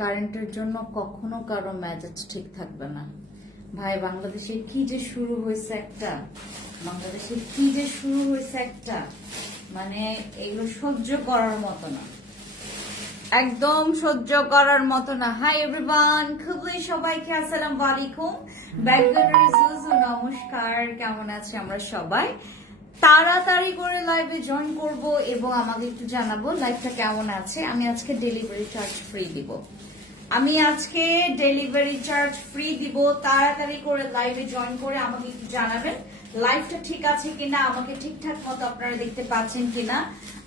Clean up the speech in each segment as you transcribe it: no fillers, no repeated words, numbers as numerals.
কারেন্টের জন্য কখনো কারো মেজাজ ঠিক থাকবে না। ভাই বাংলাদেশে কি যে শুরু হয়েছে একটা, বাংলাদেশে কি যে শুরু হয়েছে একটা, মানে এগুলো সহ্য করার মতো না, একদম সহ্য করার মতো না। হাই এভরিওয়ান, খুবই সবাইকে আসসালামু আলাইকুম, নমস্কার, কেমন আছি আমরা সবাই? তাড়াতাড়ি করে লাইভে জয়েন করব এবং আমাকে একটু জানাবো লাইভটা কেমন আছে। আমি আজকে ডেলিভারি চার্জ ফ্রি দিব, তাড়াতাড়ি করে লাইভে জয়েন করে আমাকে একটু জানাবেন লাইভটা ঠিক আছে কিনা, আমাকে ঠিকঠাক মতো আপনারা দেখতে পাচ্ছেন কিনা।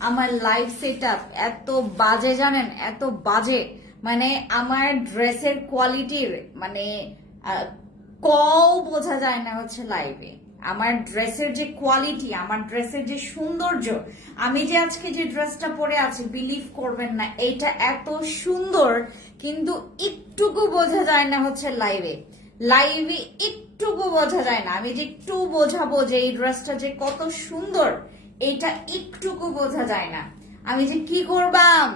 আমার লাইভ সেটআপ এত বাজে, জানেন এত বাজে, মানে আমার ড্রেসের কোয়ালিটির মানে কও বোঝা যায় না হচ্ছে লাইভে। আমার ড্রেসের যে কোয়ালিটি, আমার ড্রেসের যে সৌন্দর্য, আমি যে আজকে যে ড্রেসটা পরে আছি বিলিভ করবেন না, এটা এত সুন্দর কিন্তু একটুকু বোঝা যায় না হচ্ছে লাইভে। লাইভে একটুকু বোঝা যায় না। আমি যে একটু বোঝাবো যে এই ড্রেসটা যে কত সুন্দর, এটা একটুকু বোঝা যায় না। আমি যে কি করবাম,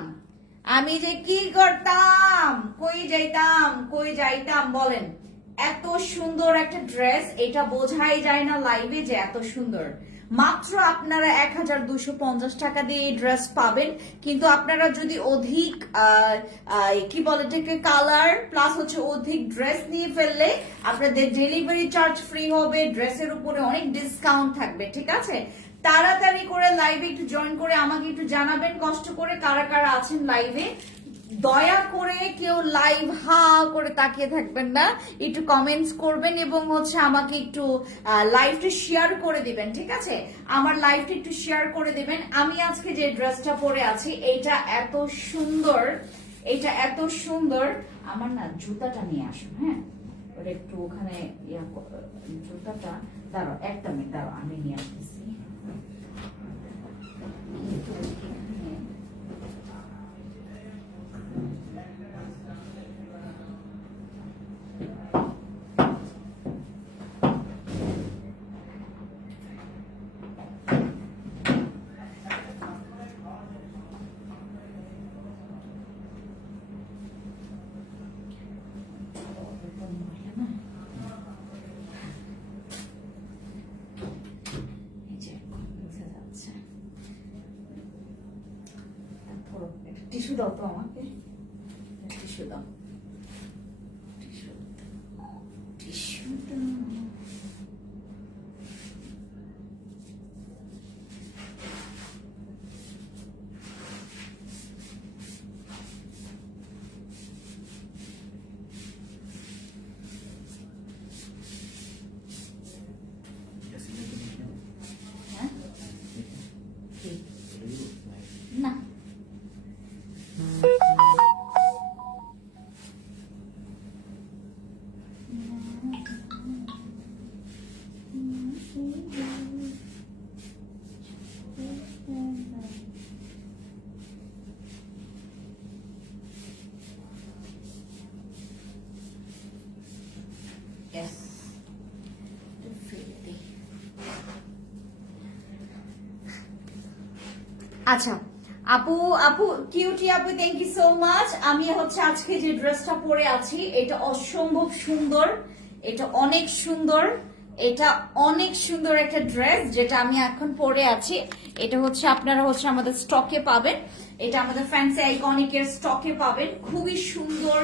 আমি যে কি করতাম, কই যাইতাম বলেন। এত সুন্দর একটা ড্রেস, এটা বোঝাই যায় না লাইভে যে এত সুন্দর। মাত্র আপনারা 1250 টাকা দিয়ে এই ড্রেস পাবেন, কিন্তু আপনারা যদি অধিক কি বলে এটাকে কালার প্লাস হচ্ছে অধিক ড্রেস নিয়ে ফেললে আপনাদের ডেলিভারি চার্জ ফ্রি হবে, ড্রেসের উপরে অনেক ডিসকাউন্ট থাকবে, ঠিক আছে? তাড়াতাড়ি করে লাইভে একটু জয়েন করে আমাকে একটু জানাবেন কষ্ট করে কারা কারা আছেন লাইভে। দয়া করে কেউ লাইভ হা করে তাকিয়ে থাকবেন না, একটু কমেন্টস করবেন এবং হচ্ছে আমাকে একটু লাইভটা শেয়ার করে দিবেন, ঠিক আছে? আমার লাইভটা একটু শেয়ার করে দিবেন। আমি আজকে যে ড্রেসটা পরে আছি এটা এত সুন্দর, এটা এত সুন্দর। আমার না জুতাটা নিয়ে আসুন, হ্যাঁ ওটা একটু ওখানে জুতাটা দাঁড়াও, একটা মিনিট দাঁড়াও, আমি নিয়ে আসতেছি। টিস্যু দাও তো আমাকে, টিস্যু দাও, টিস্যু দাও। না আচ্ছা আপু, কিউটি আপু, থ্যাংক ইউ সো মাচ। আমি হচ্ছে আজকে যে ড্রেসটা পরে আছি এটা অসম্ভব সুন্দর, এটা অনেক সুন্দর, এটা অনেক সুন্দর একটা ড্রেস যেটা আমি এখন পরে আছি। এটা হচ্ছে আপনারা হচ্ছে আমাদের স্টকে পাবেন, এটা আমাদের ফ্যান্সি আইকনিকের স্টকে পাবেন। খুবই সুন্দর,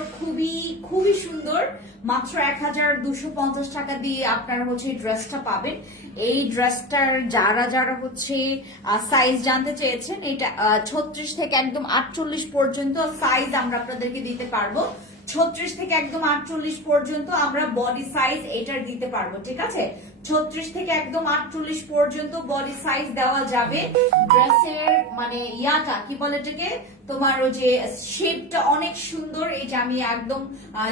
খুবই সুন্দর। মাত্র 1250 টাকা দিয়ে আপনারা হচ্ছে এই ড্রেসটা পাবেন। এই ড্রেসটার যারা হচ্ছে সাইজ জানতে চেয়েছেন, এটা 36 থেকে একদম 48 পর্যন্ত সাইজ আমরা আপনাদেরকে দিতে পারবো। 36 থেকে একদম 48 পর্যন্ত আমরা বডি সাইজ এটার দিতে পারবো, ঠিক আছে? 36 থেকে একদম 48 পর্যন্ত বডি সাইজ দেওয়া যাবে। ড্রেসের মানে ইয়াটা কি বলে এটাকে, তোমার ওই যে শেপটা অনেক সুন্দর। এই যে আমি একদম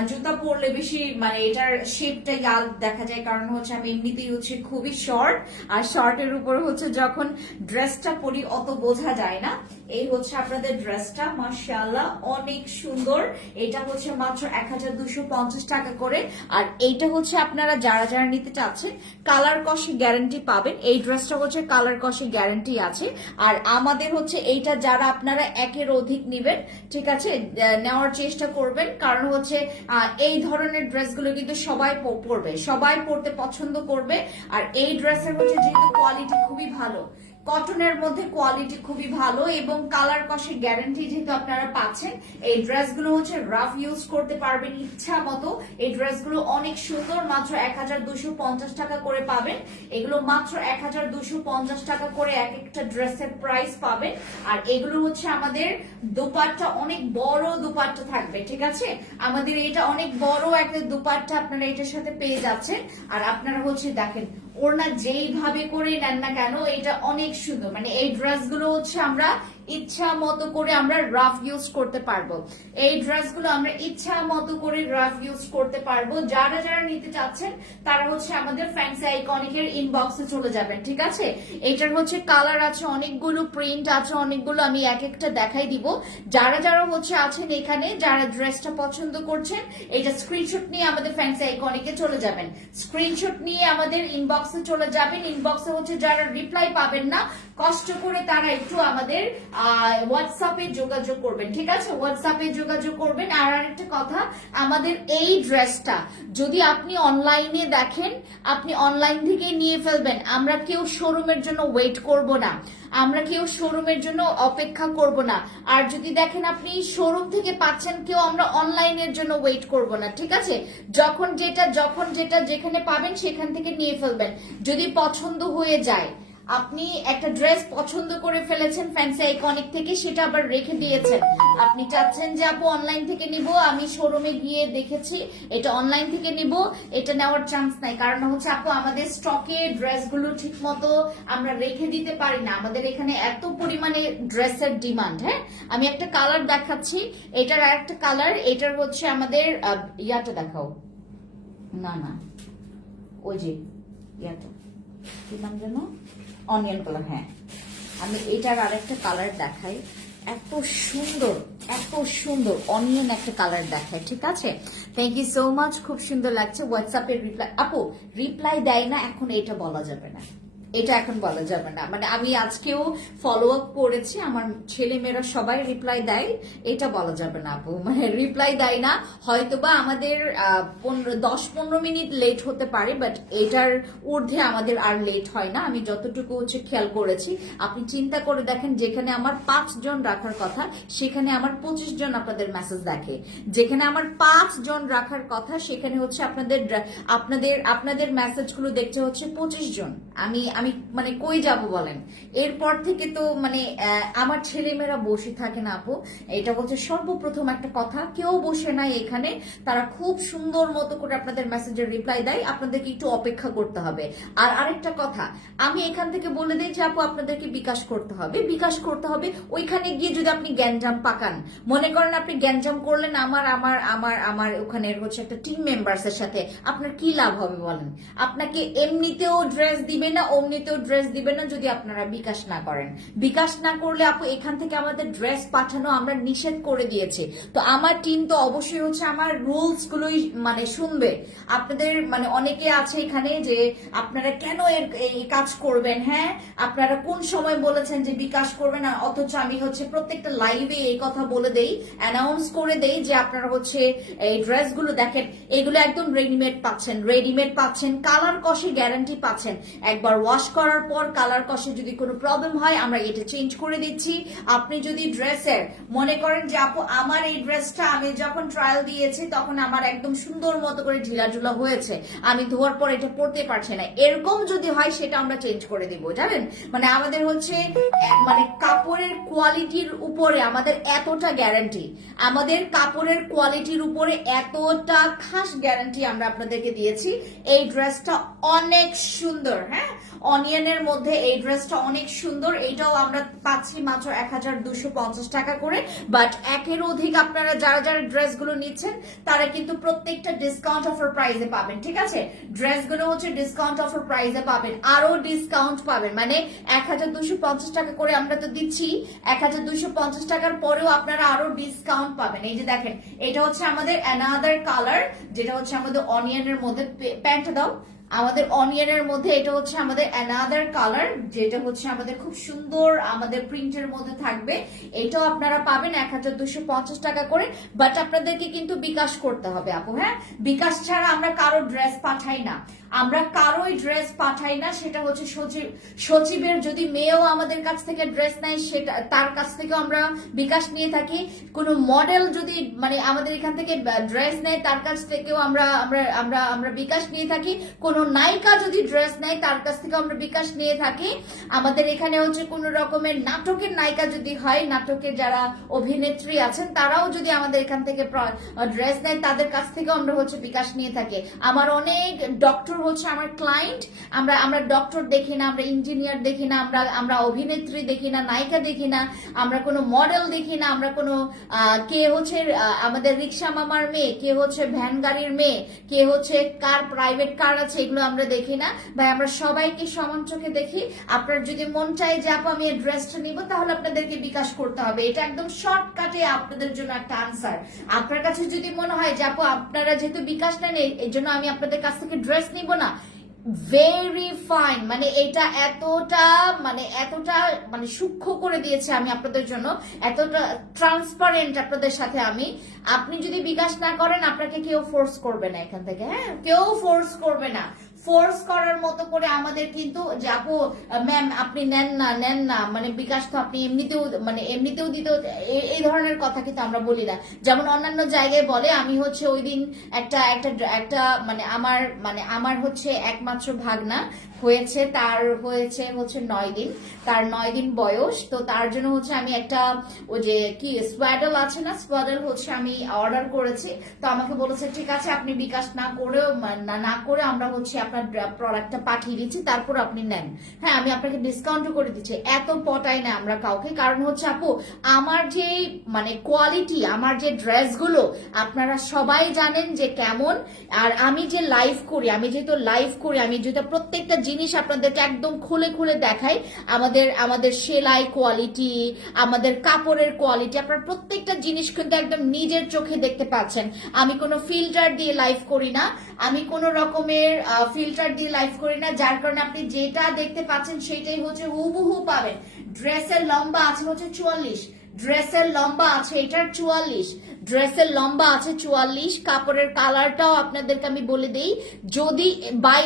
জুতা পরলে বেশি মানে এটার শেপটা ইয়াল দেখা যায়, কারণ হচ্ছে আমি এমনিতেই হচ্ছে খুবই শর্ট, আর শর্টের উপর হচ্ছে যখন ড্রেসটা পরি অত বোঝা যায় না। এই হচ্ছে আপনাদের ড্রেসটা, মাশাআল্লাহ অনেক সুন্দর। এটা হচ্ছে মাত্র 1250 টাকা করে। আর এইটা হচ্ছে আপনারা যারা নিতে চাচ্ছেন কালার কষে গ্যারান্টি পাবেন। এই ড্রেসটা হচ্ছে কালার কষে গ্যারান্টি আছে। আর আমাদের হচ্ছে এইটা যারা আপনারা একের অধিক নেবেন, ঠিক আছে, নেওয়ার চেষ্টা করবেন, কারণ হচ্ছে এই ধরনের ড্রেসগুলো কিন্তু সবাই পরবে, সবাই পরতে পছন্দ করবে। আর এই ড্রেসের হচ্ছে যেহেতু কোয়ালিটি খুবই ভালো, কটনের মধ্যে কোয়ালিটি খুবই ভালো এবং কালার কষে গ্যারান্টি যেহেতু আপনারা পাচ্ছেন, এই ড্রেসগুলো হচ্ছে রাফ ইউজ করতে পারবেন ইচ্ছা মতো। এই ড্রেসগুলো অনেক সুন্দর, মাত্র 1250 টাকা করে পাবেন। এগুলো মাত্র 1250 টাকা করে এক একটা ড্রেসের প্রাইস পাবেন। আর এগুলো হচ্ছে আমাদের দোপাট্টা, অনেক বড় দোপাট্টা থাকবে, ঠিক আছে। আমাদের এটা অনেক বড় একটা দোপাট্টা আপনারা এটার সাথে পেয়ে যাচ্ছেন। আর আপনারা হচ্ছে দেখেন ওড়না যেইভাবে করে নেন না কেন, এটা অনেক সুন্দর। মানে এই ড্রেসগুলো হচ্ছে আমরা ইচ্ছা মতো করে আমরা রাফ ইউজ করতে পারবো। এই ড্রেসগুলো আমরা ইচ্ছা মতো করে রাফ ইউজ করতে পারবো। যারা যারা নিতে চাচ্ছেন তারা হচ্ছে আমাদের ফ্যান্সি আইকনিকের ইনবক্সে চলে যাবেন, ঠিক আছে। এটার হচ্ছে কালার আছে অনেকগুলো, প্রিন্ট আছে অনেকগুলো, আমি এক একটা দেখাই দিব। যারা যারা হচ্ছে আছেন এখানে, যারা ড্রেসটা পছন্দ করছেন, এটা স্ক্রিনশট নিয়ে আমাদের ফ্যান্সি আইকনিকে চলে যাবেন। স্ক্রিনশট নিয়ে আমাদের ইনবক্সে চলে যাবেন। ইনবক্সে হচ্ছে যারা রিপ্লাই পাবেন না, কষ্ট করে তারা একটু আমাদের হোয়াটসঅ্যাপে যোগাযোগ করবেন, ঠিক আছে, হোয়াটসঅ্যাপে যোগাযোগ করবেন। আর আরেকটা কথা, আমাদের এই ড্রেসটা যদি আপনি অনলাইনে দেখেন, আপনি অনলাইন থেকে নিয়ে ফেলবেন। আমরা কেউ শোরুমের জন্য ওয়েট করব না, আমরা কেউ শোরুমের জন্য অপেক্ষা করব না। আর যদি দেখেন আপনি শোরুম থেকে পাচ্ছেন কেউ, আমরা অনলাইনের জন্য ওয়েট করব না, ঠিক আছে। যখন যেটা যেখানে পাবেন সেখান থেকে নিয়ে ফেলবেন। যদি পছন্দ হয়ে যায়, আপনি একটা ড্রেস পছন্দ করে ফেলেছেন ফ্যান্সি আইকনিক থেকে, সেটা আবার রেখে দিয়েছেন, আপনি চাচ্ছেন যে আপু অনলাইন থেকে নিব, আমি শোরুমে গিয়ে দেখেছি এটা অনলাইন থেকে নিব, এটা নেওয়ার চান্স নাই। কারণ হচ্ছে আপু আমাদের স্টকে ড্রেসগুলো ঠিক মতো আমরা রেখে দিতে পারি না, আমাদের এখানে এত পরিমাণে ড্রেসের ডিমান্ড। হ্যাঁ, আমি একটা কালার দেখাচ্ছি, এটার আর একটা কালার, এটার হচ্ছে আমাদের ইয়াটা দেখাও, না ওই যে ইয়াটা কি নাম যেন, অনিয়ন কালার। হ্যাঁ, আমি এটার আরেকটা কালার দেখাই, এত সুন্দর, এত সুন্দর অনিয়ন একটা কালার দেখায়, ঠিক আছে। থ্যাংক ইউ সো মাচ, খুব সুন্দর লাগছে। হোয়াটসঅ্যাপের রিপ্লাই, আপু রিপ্লাই দেয় না এখন, এটা বলা যাবে না, এটা এখন বলা যাবে না। মানে আমি আজকেও ফলো আপ করেছি, আমার ছেলে মেয়েরা সবাই রিপ্লাই দেয়, এটা বলা যাবে না আপু, মানে রিপ্লাই দেয় না। হয়তোবা আমাদের 10-15 মিনিট লেট হতে পারে, বাট এটার ঊর্ধ্বে আমাদের আর লেট হয় না, আমি যতটুকু হচ্ছে খেয়াল করেছি। আপনি চিন্তা করে দেখেন, যেখানে আমার 5 জন রাখার কথা সেখানে আমার 25 জন আপনাদের মেসেজ দেখে, যেখানে আমার 5 জন রাখার কথা সেখানে হচ্ছে আপনাদের মেসেজগুলো দেখতে হচ্ছে 25 জন। আমি মানে কই যাব বলেন। এরপর থেকে তো মানে আমার ছেলেমেয়েরা বসে থাকে না আপু, এটা হচ্ছে সর্বপ্রথম একটা কথা, কেউ বসে নাই এখানে, তারা খুব সুন্দর মতো করে আপনাদের মেসেজের রিপ্লাই দেয়, আপনাদেরকে একটু অপেক্ষা করতে হবে। আর আরেকটা কথা, আমি এখান থেকে বলে দিই যে আপু আপনাদেরকে বিকাশ করতে হবে, বিকাশ করতে হবে। ওইখানে গিয়ে যদি আপনি গ্যাঞ্জাম পাকান, মনে করেন আপনি গ্যাঞ্জাম করলেন আমার ওখানে হচ্ছে একটা টিম মেম্বার্সের সাথে, আপনার কি লাভ হবে বলেন। আপনাকে এমনিতেও ড্রেস দিবে না, অমনিতেও ড্রেস দিবে না যদি আপনারা বিকাশ না করেন। বিকাশ না করলে আপু এখান থেকে আমাদের ড্রেস পাঠানো আমরা নিষেধ করে দিয়েছি। তো আমার টিম তো অবশ্যই হচ্ছে আমার রুলস গুলোই মানে শুনবে। আপনাদের মানে অনেকে আছে এখানে যে আপনারা কেন এই কাজ করবেন, হ্যাঁ আপনারা কোন সময় বলেছেন যে বিকাশ করবেন, অথচ আমি হচ্ছে প্রত্যেকটা লাইভে এই কথা বলে দেই, অ্যানাউন্স করে দেই যে আপনারা হচ্ছে এই ড্রেসগুলো দেখেন, এগুলো একদম রেডিমেড পাচ্ছেন, কালার কষে গ্যারান্টি পাচ্ছেন। একবার ওয়াশ করার পর কালার কষে যদি কোনো প্রবলেম হয় আমরা এটা চেঞ্জ করে দিচ্ছি। আপনি যদি ড্রেসের মনে করেন যে আপু আমার এই ড্রেসটা আমি যখন ট্রায়াল দিয়েছি তখন আমার একদম সুন্দর মতো করে ঢিলাঢুলা হয়েছে, আমি ধোয়ার পর এটা পরতে পারছি না, এরকম যদি হয় সেটা আমরা চেঞ্জ করে দিব, জানেন। মানে আমাদের হচ্ছে মানে কাপড়ের কোয়ালিটির উপরে আমাদের এতটা গ্যারান্টি, আমাদের কাপড়ের কোয়ালিটির উপরে এতটা খাস গ্যারান্টি আমরা আপনাদেরকে দিয়েছি। এই ড্রেসটা অনেক সুন্দর, হ্যাঁ অনিয়নের মধ্যে এই ড্রেসটা অনেক সুন্দর, এইটাও আমরা পাচ্ছি মাত্র 1250 টাকা করে। বাট একের অধিক আপনারা যারা যারা ড্রেসগুলো নিচ্ছেন তারা কিন্তু প্রত্যেকটা ডিসকাউন্ট অফার প্রাইসে পাবেন, ঠিক আছে। ড্রেসগুলো হচ্ছে ডিসকাউন্ট অফার প্রাইসে পাবেন, আরো ডিসকাউন্ট পাবেন, মানে 1250 টাকা করে আমরা তো দিচ্ছি, 1250 টাকার পরেও আপনারা আরো ডিসকাউন্ট পাবেন। এই যে দেখেন, এটা হচ্ছে আমাদের অ্যানাদার কালার, যেটা হচ্ছে আমাদের অনিয়নের মধ্যে। প্যান্ট দাও, আমাদের অনিয়নের মধ্যে এটা হচ্ছে আমাদের অ্যানাদার কালার, যেটা হচ্ছে আমাদের খুব সুন্দর আমাদের প্রিন্টের মধ্যে থাকবে। এটাও আপনারা পাবেন 1250 টাকা করে, বাট আপনাদেরকে কিন্তু বিকাশ করতে হবে আপু। হ্যাঁ, বিকাশ ছাড়া আমরা কারো ড্রেস পাঠাই না, আমরা কারোই ড্রেস পাঠাই না। সেটা হচ্ছে সচিবের যদি মেয়েও আমাদের কাছ থেকে ড্রেস নেয়, সেটা তার কাছ থেকেও আমরা বিকাশ নিয়ে থাকি। কোনো মডেল যদি মানে আমাদের এখান থেকে ড্রেস নেয়, তার কাছ থেকেও আমরা আমরা আমরা আমরা বিকাশ নিয়ে থাকি। কোনো নায়িকা যদি ড্রেস নেয়, তার কাছ থেকেও আমরা বিকাশ নিয়ে থাকি। আমাদের এখানে হচ্ছে কোনো রকমের নাটকের নায়িকা যদি হয়, নাটকের যারা অভিনেত্রী আছেন, তারাও যদি আমাদের এখান থেকে ড্রেস নেয়, তাদের কাছ থেকেও আমরা হচ্ছে বিকাশ নিয়ে থাকি। আমার অনেক ডক্টর হচ্ছে আমার ক্লায়েন্ট। আমরা ডক্টর দেখি না, আমরা ইঞ্জিনিয়ার দেখি না, আমরা অভিনেত্রী দেখি না, নায়িকা দেখি না, আমরা কোনো মডেল দেখি না, আমরা কোনো কে হচ্ছে আমাদের রিক্সা মামার মেয়ে, কে হচ্ছে ভ্যান গাড়ির মেয়ে, কে হচ্ছে কার প্রাইভেট কার আছে, এগুলো আমরা দেখি না ভাই। আমরা সবাইকে সমান চোখে দেখি। আপনার যদি মন চায় যে আপু আমি এই ড্রেসটা নিব, তাহলে আপনাদেরকে বিকাশ করতে হবে। এটা একদম শর্টকাটে আপনাদের জন্য একটা আনসার। আপনার কাছে যদি মনে হয় যে আপু আপনারা যেহেতু বিকাশ নেন, এই জন্য আমি আপনাদের কাছ থেকে ড্রেস নিব না, ভেরি ফাইন। মানে এটা এতটা মানে সূক্ষ্ম করে দিয়েছে আমি আপনাদের জন্য, এতটা ট্রান্সপারেন্ট আপনাদের সাথে আমি। আপনি যদি বিকাশ না করেন, আপনাকে কেউ ফোর্স করবে না এখান থেকে। হ্যাঁ, কেউ ফোর্স করবে না। ফোর্স করার মতো করে আমাদের কিন্তু যে আপু ম্যাম আপনি নেন না মানে বিকাশ তো আপনি এমনিতেও দিতে, এই ধরনের কথা কিন্তু আমরা বলি না। যেমন অন্যান্য জায়গায় বলে, আমি হচ্ছে ওই দিন একটা আমার হচ্ছে একমাত্র ভাগনা হয়েছে, তার হয়েছে 9 দিন, তার 9 দিন বয়স। তো তার জন্য হচ্ছে আমি একটা ওই যে কি স্প্যাডেল আছে না, স্প্যাডেল হচ্ছে আমি অর্ডার করেছি। তো আমাকে বলেছে ঠিক আছে, আপনি বিকাশ না করে আমরা হচ্ছে আপনার প্রোডাক্টটা পাঠিয়ে দিচ্ছি, তারপর আপনি নেন। হ্যাঁ, আমি আপনাকে ডিসকাউন্টও করে দিচ্ছি। এত পটাই না আমরা কাউকে, কারণ হচ্ছে আপু আমার যে মানে কোয়ালিটি, আমার যে ড্রেসগুলো আপনারা সবাই জানেন যে কেমন। আর আমি যে লাইভ করি, আমি যেহেতু প্রত্যেকটা জিনিস আপনাদেরকে একদম খুলে খুলে দেখাই। আমাদের সেলাই কোয়ালিটি, আমাদের কাপড়ের কোয়ালিটি, আপনার প্রত্যেকটা জিনিস কিন্তু একদম নিজের চোখে দেখতে পাচ্ছেন। আমি কোনো ফিল্টার দিয়ে লাইভ করি না, যার কারণে আপনি যেটা দেখতে পাচ্ছেন সেটাই হচ্ছে হুবহু পাবেন। ড্রেসের লম্বা আছে হচ্ছে 44, ড্রেসের লম্বা আছে এটার 44, ড্রেসের লম্বা আছে 44। কাপড়ের কালারটাও আপনাদেরকে আমি বলে দেই, যদি বাই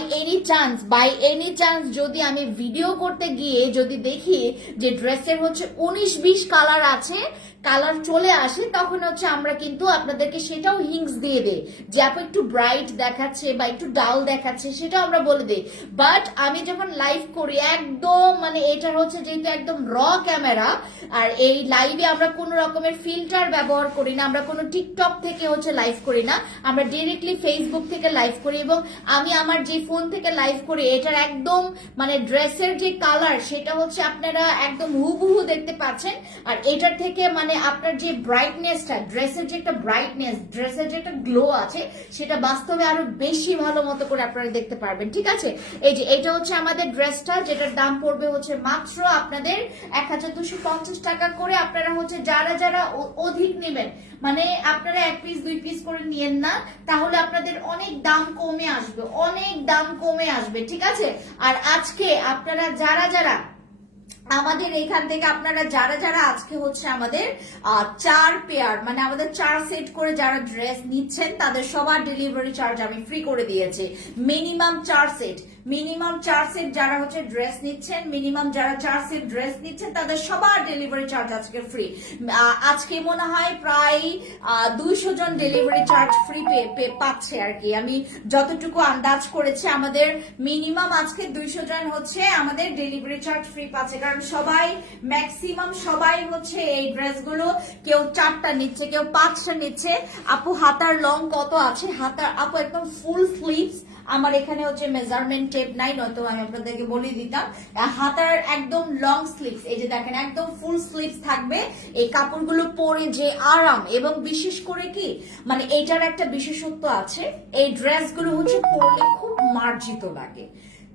এনি চান্স যদি আমি ভিডিও করতে গিয়ে যদি দেখি যে ড্রেসের হচ্ছে 19-20 কালার আছে, কালার চলে আসে, তখন হচ্ছে আমরা কিন্তু আপনাদেরকে সেটাও হিংস দিয়ে দেই যে আপু একটু ব্রাইট দেখাচ্ছে বা একটু ডাল দেখাচ্ছে, সেটাও আমরা বলে দিই। বাট আমি যখন লাইভ করি একদম মানে এটার হচ্ছে যেহেতু একদম র ক্যামেরা, আর এই লাইভে আমরা কোনো রকমের ফিল্টার ব্যবহার করি না, আমরা কোনো টিকটক থেকে হচ্ছে লাইভ করি না, আমরা ডিরেক্টলি ফেসবুক থেকে লাইভ করি। এবং আমি আমার যে ফোন থেকে লাইভ করি, এটার একদম মানে ড্রেসের যে কালার সেটা হচ্ছে আপনারা একদম হুবহু দেখতে পাচ্ছেন। আর এটার থেকে মানে আপনার যে ব্রাইটনেসটা, ড্রেসের যে একটা ব্রাইটনেস, ড্রেসের যে একটা গ্লো আছে, সেটা বাস্তবে আরো বেশি ভালো মতো করে আপনারা দেখতে পারবেন। ঠিক আছে, এই যে এটা হচ্ছে আমাদের ড্রেসটা, যেটার দাম পড়বে হচ্ছে মাত্র আপনাদের 1250 টাকা করে। আপনারা হচ্ছে যারা অধিক নেবেন, মানে আপনারা 1 পিস 2 পিস করে নিয়েন না, তাহলে আপনাদের অনেক দাম কমে আসবে। ঠিক আছে, আর আজকে আপনারা যারা আমাদের এখান থেকে যারা আজকে হচ্ছে আমাদের 4 পেয়ার মানে আমাদের 4 সেট করে যারা ড্রেস নিচ্ছেন, তাদের সবার ডেলিভারি চার্জ আমি ফ্রি করে দিয়েছি। মিনিমাম 4 সেট যারা হচ্ছে ড্রেস নিচ্ছেন, যারা 4 সেট ড্রেস নিচ্ছেন, তাদের সবার ডেলিভারি চার্জ আজকে ফ্রি। আজকে মনে হয় প্রায় 200 জন ডেলিভারি চার্জ ফ্রি পাচ্ছে আর কি, আমি যতটুকু আন্দাজ করেছি। আমাদের মিনিমাম আজকে 200 জন হচ্ছে আমাদের ডেলিভারি চার্জ ফ্রি পাচ্ছে, কারণ ম্যাক্সিমাম সবাই হচ্ছে এই ড্রেসগুলো কেউ 4টা নিচ্ছে, কেউ 5টা নিচ্ছে। আপু হাতার লং কত আছে? হাতার আপু একদম ফুল স্লিভস, আমার এখানে হচ্ছে মেজারমেন্ট টেপ নাই, নয়তো আমি আপনাদেরকে বলে দিতাম। হাতার একদম লং স্লিভস, এই যে দেখেন একদম ফুল স্লিভস থাকবে। এই কাপড়গুলো পরে যে আরাম, এবং বিশেষ করে কি মানে এটার একটা বিশেষত্ব আছে, এই ড্রেসগুলো হচ্ছে পরলে খুব মার্জিত লাগে।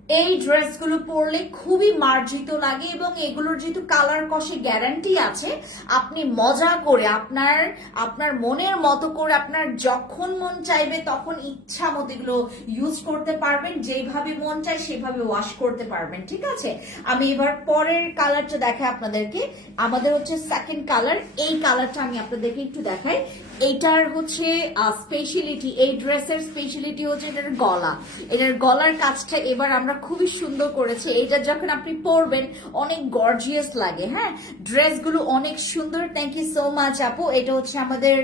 এই ড্রেসগুলো পরলে খুবই মার্জিত লাগে এবং এগুলোর যেহেতু কালার কষে গ্যারান্টি আছে, আপনি মজা করে আপনার আপনার মনের মতো করে আপনার যখন মন চাইবে তখন ইচ্ছা মতো এগুলো ইউজ করতে পারবেন, যেভাবে মন চায় সেভাবে ওয়াশ করতে পারবেন। ঠিক আছে, আমি এবার পরের কালারটা দেখাই আপনাদেরকে। আমাদের হচ্ছে সেকেন্ড কালার, এই কালারটা আমি আপনাদেরকে একটু দেখাই। এটার হচ্ছে স্পেশালিটি, এই ড্রেসের স্পেশালিটি হচ্ছে এটার গলা। এটার গলার কাজটা এবার আমরা খুবই সুন্দর করেছি। এটা যখন আপনি পরবেন অনেক গর্জিয়াস লাগে। হ্যাঁ, ড্রেসগুলো অনেক সুন্দর। থ্যাংক ইউ সো মাচ আপু। এটা হচ্ছে আমাদের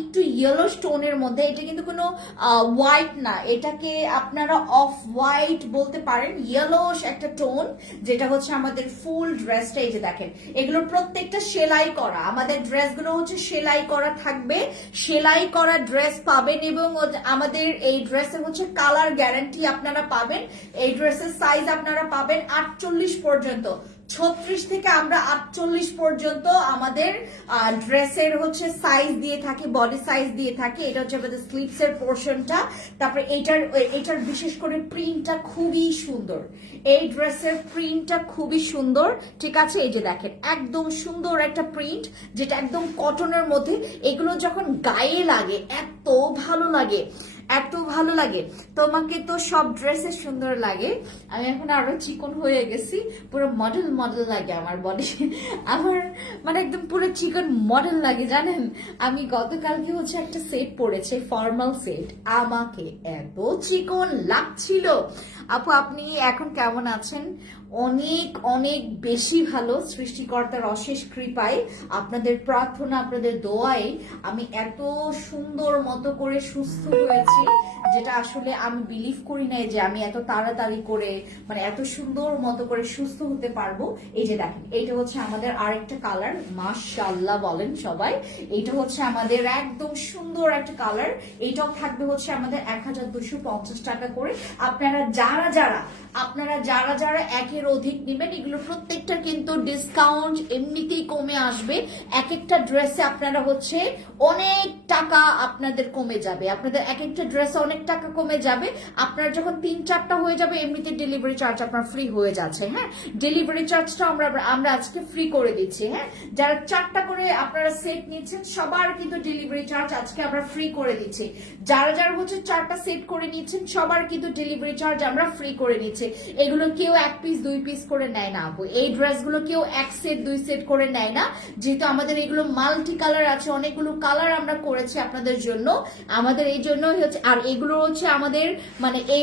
একটু ইয়েলো স্টোনের মধ্যে, এটা কিন্তু কোনো হোয়াইট না, এটাকে আপনারা অফ হোয়াইট বলতে পারেন, ইয়েলোস একটা টোন, যেটা হচ্ছে আমাদের ফুল ড্রেসটা। এই যে দেখেন, এগুলো প্রত্যেকটা সেলাই করা, আমাদের ড্রেসগুলো হচ্ছে সেলাই করা থাকবে, সেলাই করা ড্রেস পাবেন এবং আমাদের এই ড্রেসের হচ্ছে কালার গ্যারান্টি আপনারা পাবেন। এই ড্রেসের সাইজ আপনারা পাবেন 48 পর্যন্ত, 36 থেকে আমরা 48 পর্যন্ত আমাদের ড্রেসের হচ্ছে সাইজ দিয়ে থাকে, বডি সাইজ দিয়ে থাকে। এটা হচ্ছে আমাদের স্লিভস এর পোর্শনটা। তারপরে এটার বিশেষ করে প্রিন্টটা খুবই সুন্দর, এই ড্রেসের প্রিন্টটা খুবই সুন্দর। ঠিক আছে, এই যে দেখেন একদম সুন্দর একটা প্রিন্ট, যেটা একদম কটনের মধ্যে। এগুলো যখন গায়ে লাগে এত ভালো লাগে, এত ভালো লাগে। তোমাকে তো সব ড্রেসে সুন্দর লাগে, আমি এখন আরো চিকন হয়ে গেছি, পুরো মডেল মডেল লাগে আমার বডি, আমার মানে একদম পুরো চিকন মডেল লাগে জানেন। আমি গতকালকে হচ্ছে একটা সেট পরেছি, ফর্মাল সেট, আমাকে এত চিকন লাগছিল। আপু আপনি এখন কেমন আছেন? অনেক অনেক বেশি ভালো, সৃষ্টিকর্তার অশেষ কৃপায়, আপনাদের প্রার্থনা আপনাদের দোয়ায় আমি এত সুন্দর মতো করে সুস্থ হয়েছি, যেটা আসলে আমি বিলিভ করি নাই যে আমি এত তাড়াতাড়ি করে মানে এত সুন্দর মতো করে সুস্থ হতে পারবো। এই যে দেখেন, এইটা হচ্ছে আমাদের আরেকটা কালার, মাশাআল্লাহ বলেন সবাই। এইটা হচ্ছে আমাদের একদম সুন্দর একটা কালার। এইটাও থাকবে হচ্ছে আমাদের 1250 টাকা করে। আপনারা যারা যারা একের অধিক নেবেন, এগুলো প্রত্যেকটা কিন্তু ডিসকাউন্ট এমনিতেই কমে আসবে। এক একটা ড্রেসে আপনারা হচ্ছে অনেক টাকা আপনাদের কমে যাবে, আপনাদের এক একটা ড্রেসে অনেক টাকা কমে যাবে। আপনার যখন 3-4টা হয়ে যাবে, এমনিতে ডেলিভারি চার্জ আপনার ফ্রি হয়ে যাচ্ছে। হ্যাঁ, ডেলিভারি চার্জটা আমরা আজকে ফ্রি করে দিচ্ছি। হ্যাঁ, যারা 4টা করে আপনারা সেট নিচ্ছেন সবার কিন্তু ডেলিভারি চার্জ আজকে আমরা ফ্রি করে দিচ্ছি। যারা যারা হচ্ছে 4টা সেট করে নিচ্ছেন সবার কিন্তু ডেলিভারি চার্জ আমরা ফ্রি করে নিচ্ছি। এগুলো কেউ 1 পিস 2 পিস করে নেয় না আপু, এই ড্রেসগুলো কেউ 1 সেট 2 সেট করে নেয় না, যেহেতু আমাদের এগুলো মাল্টি কালার আছে, অনেকগুলো কালার আমরা করেছি আপনাদের জন্য, আমাদের এই জন্য হচ্ছে। আর এগুলো হচ্ছে আমাদের মানে এই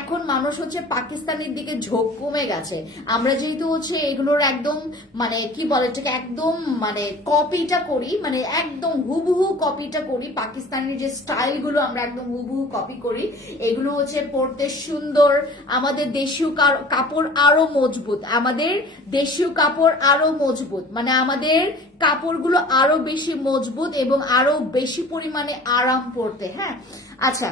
এখন মানুষ হচ্ছে পাকিস্তানের দিকে ঝোঁক কমে গেছে। আমরা যেহেতু হচ্ছে এগুলোর একদম মানে কি বলে এটাকে, একদম মানে কপিটা করি, মানে একদম হুবহু কপিটা করি, পাকিস্তানের যে স্টাইল গুলো আমরা একদম হুবহু কপি করি। এগুলো হচ্ছে পড়তে সুন্দর, আমাদের দেশীয় কাপড় আরো মজবুত, আমাদের দেশীয় কাপড় আরো মজবুত, মানে আমাদের কাপড়গুলো আরো বেশি মজবুত এবং আরো বেশি পরিমাণে আরাম পড়তে। হ্যাঁ, আচ্ছা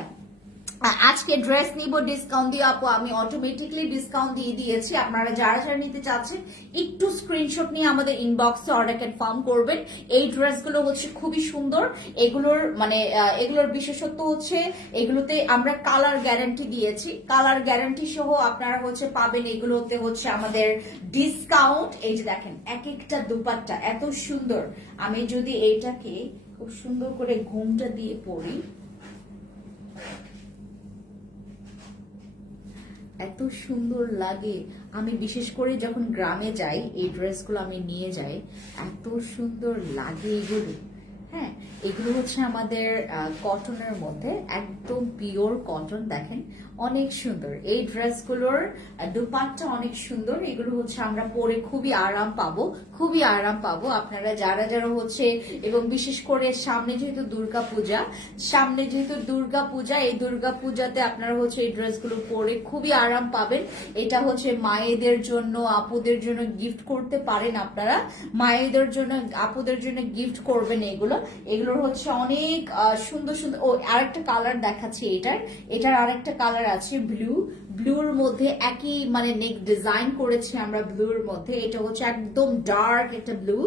আজকে ড্রেস নিব ডিসকাউন্ট দিয়ে আপু, আমি অটোমেটিকলি ডিসকাউন্ট দিয়ে দিয়েছি। আপনারা যারা যারা নিতে চাচ্ছেন একটু স্ক্রিনশট নিয়ে আমাদের ইনবক্সে অর্ডার কনফার্ম করবেন। এই ড্রেসগুলো হচ্ছে খুবই সুন্দর, এগুলোর বিশেষত্ব হচ্ছে এগুলোতে আমরা কালার গ্যারান্টি দিয়েছি, কালার গ্যারান্টি সহ আপনারা হচ্ছে পাবেন এগুলোতে হচ্ছে আমাদের ডিসকাউন্ট। এই যে দেখেন এক একটা দুপাট্টা এত সুন্দর, আমি যদি এইটাকে খুব সুন্দর করে ঘুমটা দিয়ে পরি, এত সুন্দর লাগে। আমি বিশেষ করে যখন গ্রামে যাই এই ড্রেসগুলো আমি নিয়ে যাই, এত সুন্দর লাগে এগুলো। হ্যাঁ, এগুলো হচ্ছে আমাদের কটনের মধ্যে, একদম পিওর কটন। দেখেন অনেক সুন্দর এই ড্রেসগুলোর দুপাট্টা অনেক সুন্দর। এগুলো হচ্ছে আমরা পরে খুবই আরাম পাবো, খুবই আরাম পাবো। আপনারা যারা যারা হচ্ছে, এবং বিশেষ করে সামনে যেহেতু দুর্গাপূজা, এই দুর্গাপূজাতে আপনারা হচ্ছে এই ড্রেসগুলো পরে খুবই আরাম পাবেন। এটা হচ্ছে মায়েদের জন্য, আপুদের জন্য গিফট করতে পারেন আপনারা, মায়েদের জন্য আপুদের জন্য গিফট করবেন এগুলোর হচ্ছে অনেক সুন্দর সুন্দর। ও আরেকটা কালার দেখাচ্ছি, এটার আরেকটা কালার আছে ব্লুর মধ্যে একই মানে নেক ডিজাইন করেছি আমরা ব্লুর মধ্যে। এটা হচ্ছে একদম ডার্ক একটা ব্লু,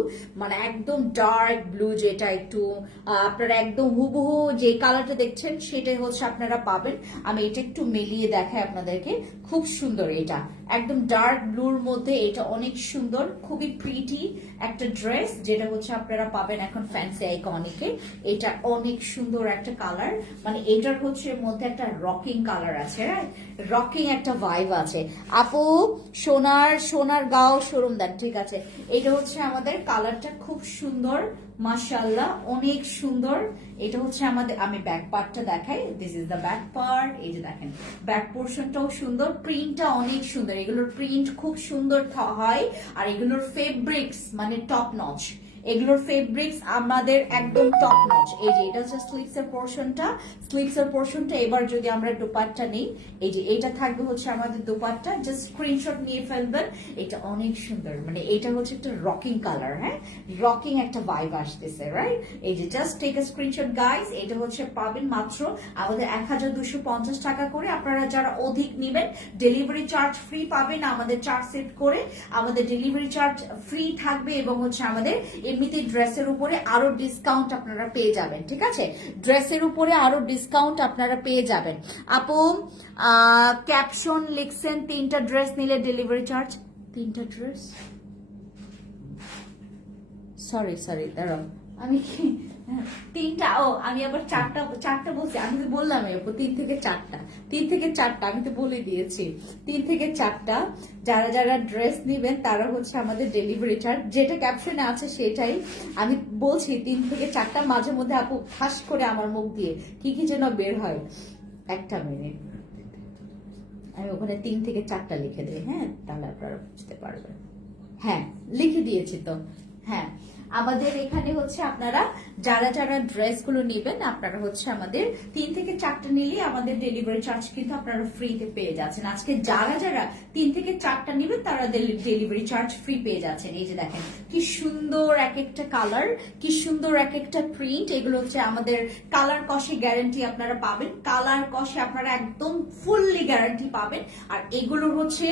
মানে একদম ডার্ক ব্লু, যেটা একটু আপনারা একদম হুবহু যে কালারটা দেখছেন সেটাই হচ্ছে আপনারা পাবেন। আমি এটা একটু মিলিয়ে দেখাই আপনাদেরকে, খুব সুন্দর। এটা একদম ডার্ক ব্লুর মধ্যে, এটা অনেক সুন্দর, খুবই প্রিটি একটা ড্রেস, যেটা হচ্ছে আপনারা পাবেন এখন ফ্যান্সি আইকনিকে। এটা অনেক সুন্দর একটা কালার, মানে এটার হচ্ছে মধ্যে একটা রকিং কালার আছে, রকিং একটা ভাইব আছে। আপু সোনার গাও শোরুম দেন, ঠিক আছে। এটা হচ্ছে আমাদের কালারটা, খুব সুন্দর মাশাআল্লাহ, অনেক সুন্দর। এটা হচ্ছে আমাদের, আমি ব্যাক পার্টটা দেখাই, this is the back part. এই যে দেখেন ব্যাক পোর্শনটাও সুন্দর, প্রিন্টটা অনেক সুন্দর, এগুলোর প্রিন্ট খুব সুন্দর হয়, আর এগুলোর ফেব্রিক্স মানে টপ নচ, এগুলোর ফেব্রিক্স আমাদের একদম টপ নচ। এই যে এটা হচ্ছে স্লিভস এর পোর্শনটা। এবার যদি আমরা দোপাট্টা নেই, এই যে এটা থাকবে হচ্ছে আমাদের দোপাট্টা, জাস্ট স্ক্রিনশট নিয়ে ফেলবেন। এটা অনেক সুন্দর, মানে এটা হচ্ছে একটা রকিং কালার, হ্যাঁ, রকিং একটা ভাইব আসতেছে, রাইট। এই যে just take a screenshot guys. এটা হচ্ছে পাবেন মাত্র আমাদের 1250 টাকা করে। আপনারা যারা অধিক নেবেন ডেলিভারি চার্জ ফ্রি পাবেন, আমাদের চার্জ সেট করে আমাদের ডেলিভারি চার্জ ফ্রি থাকবে, এবং হচ্ছে আমাদের এমনিতে ড্রেসের উপরে আরো ডিসকাউন্ট আপনারা পেয়ে যাবেন, ঠিক আছে। ড্রেসের উপরে আরো ডিসকাউন্ট আপনারা পেয়ে যাবেন। আপু ক্যাপশন লিখছেন 3টা ড্রেস নিলে ডেলিভারি চার্জ, 3টা ড্রেস, সরি দাঁড়াও, আমি কি 3টা, ও আমি আবার চারটা বলছি, আমি তো বললাম 3 থেকে 4টা, আমি তো বলে দিয়েছি 3 থেকে 4টা। যারা ড্রেস নিবেন তারা হচ্ছে আমাদের ডেলিভারি চার্জ, যেটা ক্যাপশনে আছে সেটাই আমি বলছি, 3 থেকে 4টা। মাঝে মধ্যে আপু ফাঁস করে আমার মুখ দিয়ে কি যেন বের হয়, একটা মিনিট, আমি ওখানে 3 থেকে 4টা লিখে দিই, হ্যাঁ, তাহলে আপনারা বুঝতে পারবেন। হ্যাঁ, লিখে দিয়েছি তো, হ্যাঁ। আমাদের এখানে হচ্ছে আপনারা যারা ড্রেসগুলো নেবেন, আপনারা হচ্ছে আমাদের 3 থেকে 4টা নিলে আমাদের ডেলিভারি চার্জ কিন্তু আপনারা ফ্রিতে পেয়ে যাচ্ছেন। আজকে যারা 3 থেকে 4টা নেবেন তারা ডেলিভারি চার্জ ফ্রি পেয়ে যাচ্ছেন। এই যে দেখেন কি সুন্দর এক একটা কালার, কি সুন্দর এক একটা প্রিন্ট। এগুলো হচ্ছে আমাদের কালার কষে গ্যারান্টি আপনারা পাবেন, কালার কষে আপনারা একদম ফুললি গ্যারান্টি পাবেন। আর এগুলো হচ্ছে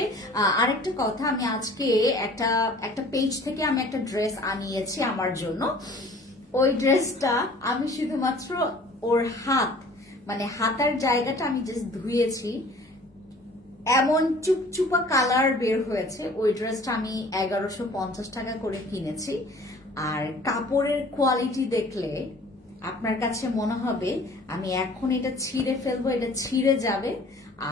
আরেকটা কথা, আমি আজকে একটা পেজ থেকে আমি একটা ড্রেস আনিয়েছি আমার জন্য। ওই ড্রেসটা আমি শুধুমাত্র ওর মানে হাতার জায়গাটা আমি জাস্ট ধুয়েছি, এমন চুপচুপা কালার বের হয়েছে। ওই ড্রেসটা আমি 1150 টাকা করে কিনেছি। আর কাপড়ের কোয়ালিটি দেখলে আপনার কাছে মনে হবে আমি এখন এটা ছিঁড়ে ফেলবো, এটা ছিঁড়ে যাবে,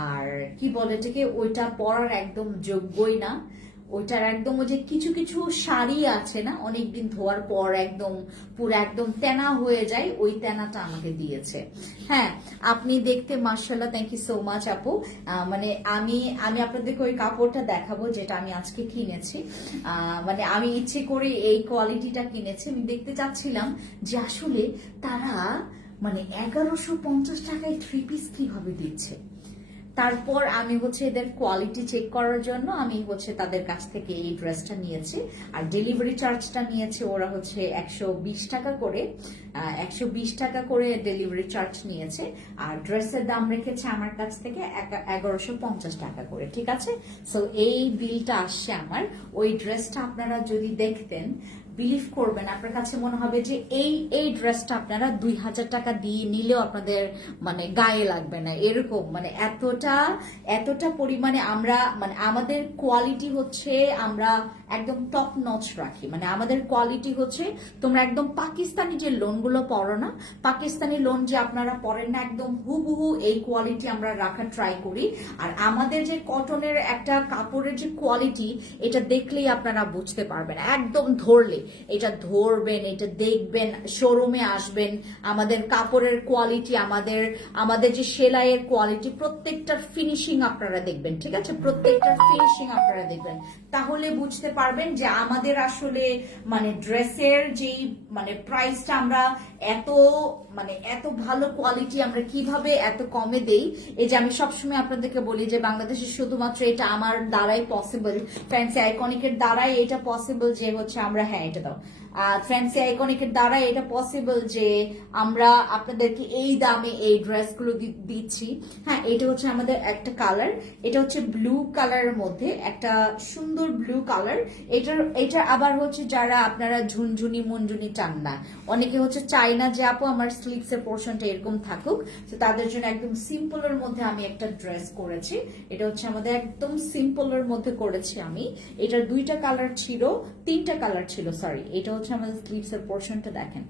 আর কি বলে এটাকে, ওইটা পরার একদম যোগ্যই না। ওইটার একদম ওই যে কিছু শাড়ি আছে না, অনেকদিন ধোয়ার পর একদম পুরো একদম তেনা হয়ে যায়, ওই তেনাটা আমাকে দিয়েছে। হ্যাঁ, আপনি দেখতে মাশাআল্লাহ, থ্যাংক ইউ সো মাচ আপু। মানে আমি আপনাদেরকে ওই কাপড়টা দেখাবো যেটা আমি আজকে কিনেছি। মানে আমি ইচ্ছে করে এই কোয়ালিটিটা কিনেছি। আমি দেখতে চাচ্ছিলাম যে আসলে তারা মানে 1150 টাকায় 3 পিস কিভাবে দিচ্ছে। তারপর আমি হচ্ছে এদের কোয়ালিটি চেক করার জন্য আমি হচ্ছে তাদের কাছ থেকে এই ড্রেসটা নিয়েছি। আর ডেলিভারি চার্জটা নিয়েছে ওরা হচ্ছে 120 টাকা করে, 120 টাকা করে ডেলিভারি চার্জ নিয়েছে। আর ড্রেসের দাম রেখেছে আমার কাছ থেকে 1150 টাকা করে, ঠিক আছে। সো এই বিলটা আসছে আমার। ওই ড্রেসটা আপনারা যদি দেখতেন বিলিভ করবেন, আপনার কাছে মনে হবে যে এই ড্রেসটা আপনারা 2000 টাকা দিয়ে নিলেও আপনাদের মানে গায়ে লাগবে না, এরকম মানে এতটা পরিমাণে আমরা মানে আমাদের কোয়ালিটি হচ্ছে আমরা একদম টপ নচ রাখি। মানে আমাদের কোয়ালিটি হচ্ছে, তোমরা একদম পাকিস্তানি যে লোনগুলো পরো না, পাকিস্তানি লোন যে আপনারা পরেন না, একদম হুবহু এই কোয়ালিটি আমরা রাখার ট্রাই করি। আর আমাদের যে কটনের একটা কাপড়ের যে কোয়ালিটি, এটা দেখলেই আপনারা বুঝতে পারবেন, একদম ধরলে এটা ধরবেন, এটা দেখবেন, শোরুমে আসবেন, আমাদের কাপড়ের কোয়ালিটি, আমাদের যে সেলাইয়ের কোয়ালিটি, প্রত্যেকটার ফিনিশিং আপনারা দেখবেন, ঠিক আছে, প্রত্যেকটার ফিনিশিং আপনারা দেখবেন, তাহলে বুঝতে পারবেন যে আমাদের আসলে মানে ড্রেসের যেই মানে প্রাইসটা আমরা এত এত ভালো কোয়ালিটি আমরা কিভাবে এত কমে দেই। এই যে আমি সবসময় আপনাদেরকে বলি যে বাংলাদেশে শুধুমাত্র এটা আমার দ্বারাই পসিবল, ফ্যান্সি আইকনিকের দ্বারাই এটা পসিবল যে হচ্ছে আমরা, হ্যাঁ এটা দাও, ফ্যান্সি আইকনিকের দ্বারা এটা পসিবল যে আমরা আপনাদেরকে এই দামে এই ড্রেসগুলো দিচ্ছি। হ্যাঁ, এটা হচ্ছে আমাদের একটা কালার, এটা হচ্ছে ব্লু কালারের মধ্যে একটা সুন্দর ব্লু কালার। এটা আবার হচ্ছে যারা আপনারা ঝুনঝুনি মনঝুনি চান না, অনেকে হচ্ছে চাই না যে আপু আমার স্লিভস এর পোর্শনটা এরকম থাকুক, তো তাদের জন্য একদম সিম্পলের মধ্যে আমি একটা ড্রেস করেছি। এটা হচ্ছে আমাদের একদম সিম্পলের মধ্যে করেছি আমি। এটার দুইটা কালার ছিল, তিনটা কালার ছিল সরি। এটা হচ্ছে আমাদের স্লিভস এর পোর্শনটা দেখেন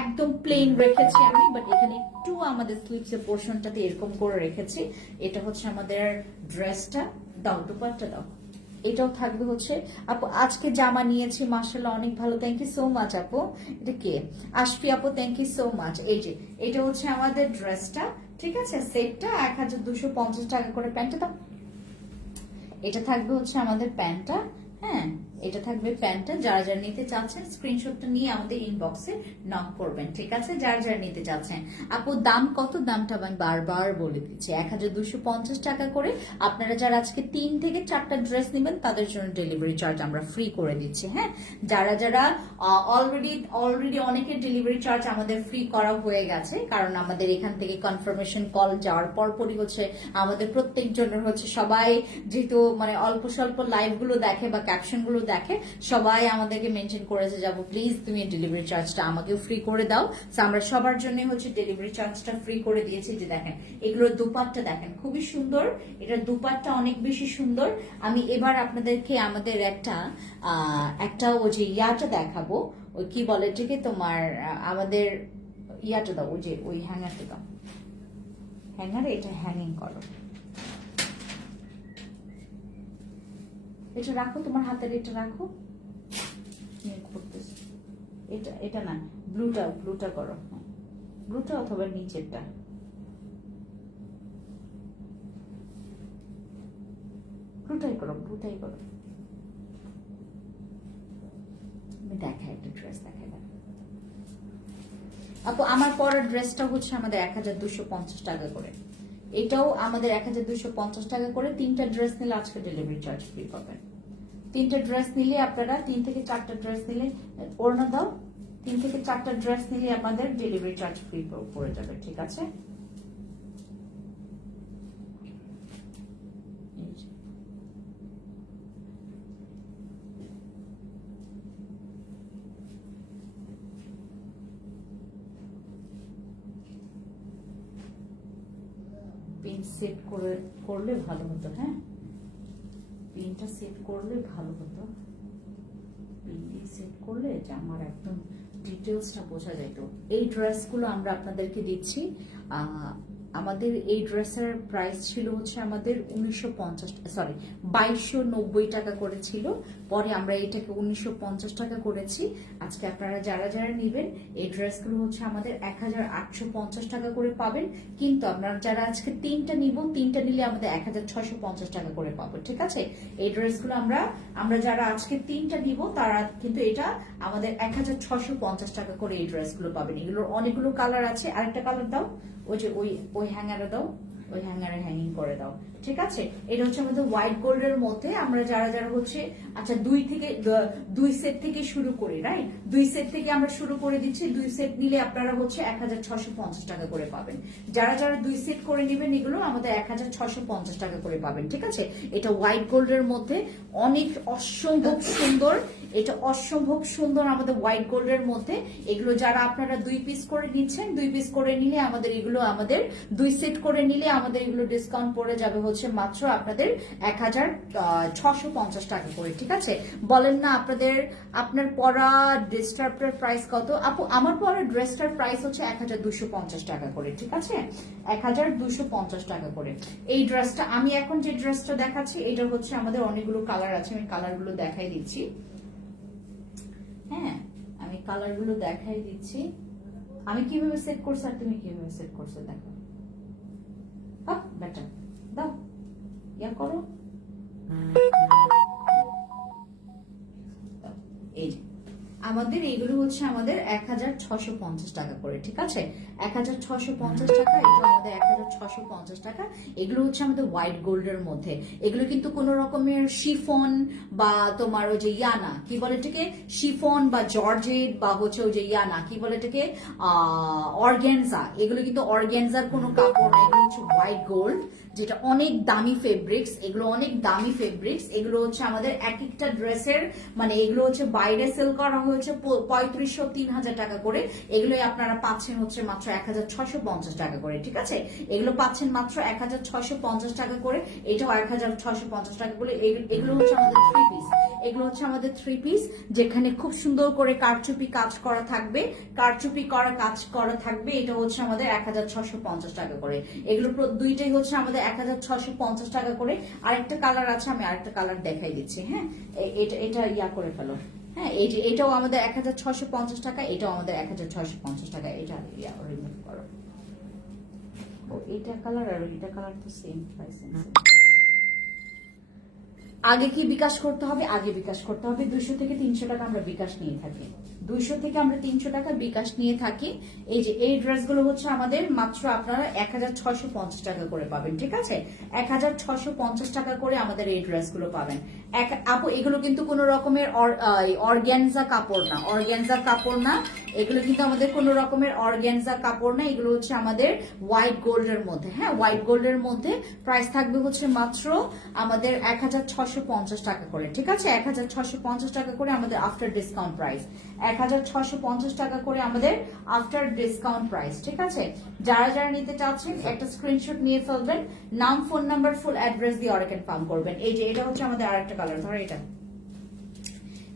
একদম প্লেন রেখেছি আমি, বাট এখানে একটু আমাদের স্লিভস এর পোর্শনটাতে এরকম করে রেখেছি। এটা হচ্ছে আমাদের ড্রেসটা। দাও দুপাট্টা দাও। এটাও থাকবে হচ্ছে আপু আজকে জামা নিয়েছি মাশাআল্লাহ অনেক ভালো, থ্যাংক ইউ সো মাচ আপু। এটা কে? আশফি আপু, থ্যাংক ইউ সো মাচ। এই যে এটা হচ্ছে আমাদের ড্রেসটা, ঠিক আছে, সেটটা 1250 টাকা করে। প্যান্টটা দাও। এটা থাকবে হচ্ছে আমাদের প্যান্টটা, হ্যাঁ এটা থাকবে প্যান্টটা। যারা যারা নিতে চাচ্ছেন স্ক্রিনশটটা নিয়ে আমাদের ইনবক্সে নক করবেন, ঠিক আছে, যারা যারা নিতে চাচ্ছেন। আপু দাম কত? দামটা আমি বারবার বলে দিচ্ছি, 1250 টাকা করে। আপনারা যারা আজকে 3 থেকে 4টা ড্রেস নেবেন তাদের জন্য ডেলিভারি চার্জ আমরা ফ্রি করে দিচ্ছি। হ্যাঁ, যারা যারা অলরেডি অনেকের ডেলিভারি চার্জ আমাদের ফ্রি করা হয়ে গেছে, কারণ আমাদের এখান থেকে কনফার্মেশন কল যাওয়ার পরপরই হচ্ছে আমাদের প্রত্যেকজনের হচ্ছে সবাই যেহেতু অল্প স্বল্প লাইভ গুলো দেখে বা ক্যাপশন গুলো দেখে, সবাই আমাদেরকে মেনশন করেছে যাবো প্লিজ তুমি ডেলিভারি চার্জটা আমাকেও ফ্রি করে দাও। আমরা সবার জন্য হচ্ছে ডেলিভারি চার্জটা ফ্রি করে দিয়েছি। যে দেখেন এগুলোর দুপাট্টা দেখেন খুবই সুন্দর, এটার দুপাট্টা অনেক বেশি সুন্দর। আমি এবার আপনাদেরকে আমাদের একটা ওই যে ইয়াটা দেখাবো, ওই কি বলে ঠিক তোমার আমাদের ইয়াটা দাও, ওই যে ওই হ্যাঙ্গারটা দাও, হ্যাঙ্গারে এটা হ্যাঙ্গিং করো। এটা রাখো, তোমার হাতের এটা রাখো। এটা না, ব্লুটা করো, ব্লুটা অথবা নিচেরটা। ব্লুটাই করো। আমি দেখাই একটা ড্রেস দেখাই। আপু আমার পরের ড্রেসটা হচ্ছে আমাদের 1250 টাকা করে। এটাও আমাদের 1250 টাকা করে। 3টা ড্রেস নিলে আজকে ডেলিভারি চার্জ ফ্রি পাবেন। 3টা ড্রেস নিলে আপনারা 3 থেকে 4টা ড্রেস নিলে ওড়না দাও, 3 থেকে 4টা ড্রেস নিলে আমাদের ডেলিভারি চার্জ ফ্রি পড়ে যাবে, ঠিক আছে। পিন সেট করলে ভালো হতো, হ্যাঁ পিনটা সেট করলে ভালো হতো। পিন সেট করলে যে আমার একদম ডিটেলসটা বোঝা যেত। এই ড্রেসগুলো আমরা আপনাদেরকে দিচ্ছি। আমাদের এই ড্রেসের প্রাইস ছিল হচ্ছে আমাদের 2290 টাকা করে ছিল, পরে আমরা এটাকে 1950 টাকা করেছি। আজকে আপনারা যারা যারা নেবেন এই ড্রেসগুলো হচ্ছে আমাদের 1850 টাকা করে পাবেন। কিন্তু আপনারা যারা আজকে 3টা নিলে আমাদের 1650 টাকা করে পাবো, ঠিক আছে। এই ড্রেসগুলো আমরা যারা আজকে 3টা নিব তারা কিন্তু এটা আমাদের 1650 টাকা করে এই ড্রেসগুলো পাবেন। এগুলোর অনেকগুলো কালার আছে। আরেকটা কালার দাও, ওই যে ওই হ্যাঙ্গারে দাও, ওই হ্যাঙ্গারে হ্যাঙ্গিং করে দাও, ঠিক আছে। এটা হচ্ছে আমাদের হোয়াইট গোল্ডের মধ্যে। আমরা যারা যারা হচ্ছে আচ্ছা 2 সেট থেকে শুরু করি, রাইট, 2 সেট থেকে আমরা শুরু করে দিচ্ছি। 2 সেট নিলে আপনারা হচ্ছে 1650 টাকা করে পাবেন। যারা যারা 2 সেট করে নেবেন এগুলো আমাদের 1650 টাকা করে পাবেন, ঠিক আছে। এটা হোয়াইট গোল্ডের মধ্যে অনেক অসম্ভব সুন্দর, এটা অসম্ভব সুন্দর আমাদের হোয়াইট গোল্ডের মধ্যে। এগুলো যারা আপনারা 2 পিস করে নিচ্ছেন, 2 পিস করে নিলে আমাদের এগুলো আমাদের 2 সেট করে নিলে আমাদের এগুলো ডিসকাউন্ট পড়ে যাবে হচ্ছে মাত্র আপনাদের 1650 টাকা করে, ঠিক আছে। বলেন না আপনার পরা ড্রেসটার প্রাইস কত? আপু আমার পরা ড্রেসটার প্রাইস হচ্ছে 1250 টাকা করে, ঠিক আছে, 1250 টাকা করে। এই ড্রেসটা আমি এখন যে ড্রেসটা দেখাচ্ছি এটা হচ্ছে আমাদের অনেকগুলো কালার আছে, আমি কালারগুলো দেখাই দিচ্ছি। হ্যাঁ আমি কালারগুলো দেখাই দিচ্ছি, আমি কিভাবে সেট করছি আর তুমি কিভাবে সেট করছো দেখো। বেটার দাও, ইয়া করো। এই আমাদের এগুলো হচ্ছে আমাদের 1650 টাকা করে, ঠিক আছে? 1650 টাকা, এটা আমাদের 1650 টাকা। এগুলো হচ্ছে আমাদের হোয়াইট গোল্ডের মধ্যে। এগুলো কিন্তু কোনো রকমের শিফন বা তোমার ওই যে ইয়ানা কি বলে এটাকে, শিফন বা জর্জেট বা হচ্ছে ওই যে ইয়ানা কি বলে এটাকে, অর্গ্যানজা, এগুলো কিন্তু অর্গ্যানজার কোনো কাপড় না। এগুলো হচ্ছে হোয়াইট গোল্ড, যেটা অনেক দামি ফেব্রিক্স। এগুলো অনেক দামি ফেব্রিক্স। এগুলো হচ্ছে আমাদের এক একটা ড্রেসের মানে এগুলো হচ্ছে বাইরে সেল করা হয়েছে 3500-3000 টাকা করে। এগুলোই আপনারা পাচ্ছেন হচ্ছে মাত্র 1650 টাকা করে, ঠিক আছে? এগুলো পাচ্ছেন মাত্র 1650 টাকা করে, এটাও 1650 টাকা করে। এগুলো হচ্ছে আমাদের থ্রি পিস। এগুলো হচ্ছে আমাদের থ্রি পিস, যেখানে খুব সুন্দর করে কারচুপি কাজ করা থাকবে, কারচুপি করা কাজ করা থাকবে। এটা হচ্ছে আমাদের 1650 টাকা করে। এগুলো দুইটাই হচ্ছে আমাদের 1650 টাকা করে। আরেকটা কালার আছে, আমি আরেকটা কালার দেখাই দিচ্ছি। হ্যাঁ, এটা ইয়া করে ফেলো। হ্যাঁ, এটাও আমাদের 1650 টাকা, এটাও আমাদের 1650 টাকা। এটা ইয়া রিমুভ করো। ও এটা কালার আর এটা কালার তো সেম প্রাইস। আগে কি বিকাশ করতে হবে? আগে বিকাশ করতে হবে। 200 থেকে 300 টাকা আমরা বিকাশ নিয়ে থাকি। 200 থেকে আমরা 300 টাকা বিকাশ নিয়ে থাকি। এই যে এই ড্রেসগুলো হচ্ছে আমাদের মাত্র আপনারা 1650 টাকা করে পাবেন, ঠিক আছে? 1650 টাকা করে আমাদের এই ড্রেসগুলো পাবেন। আপু এগুলো কিন্তু কোনো রকমের অর্গ্যানজা কাপড় না, অর্গ্যানজা কাপড় না। এগুলো কিন্তু আমাদের কোনো রকমের অর্গ্যানজা কাপড় না। এগুলো হচ্ছে আমাদের হোয়াইট গোল্ডের মধ্যে। হ্যাঁ, হোয়াইট গোল্ডের মধ্যে প্রাইস থাকবে হচ্ছে মাত্র আমাদের 1650 টাকা করে, ঠিক আছে? 1650 টাকা করে আমাদের আফটার ডিসকাউন্ট প্রাইস। 1650 টাকা করে আমাদের আফটার ডিসকাউন্ট প্রাইস, ঠিক আছে? যারা যারা নিতে চাচ্ছেন একটা স্ক্রিনশট নিয়ে ফেলবেন, নাম, ফোন নাম্বার, ফুল অ্যাড্রেস দিয়ে অর্ডার কনফার্ম করবেন। এই যে এটা হচ্ছে আমাদের আরেকটা কালার, ধরো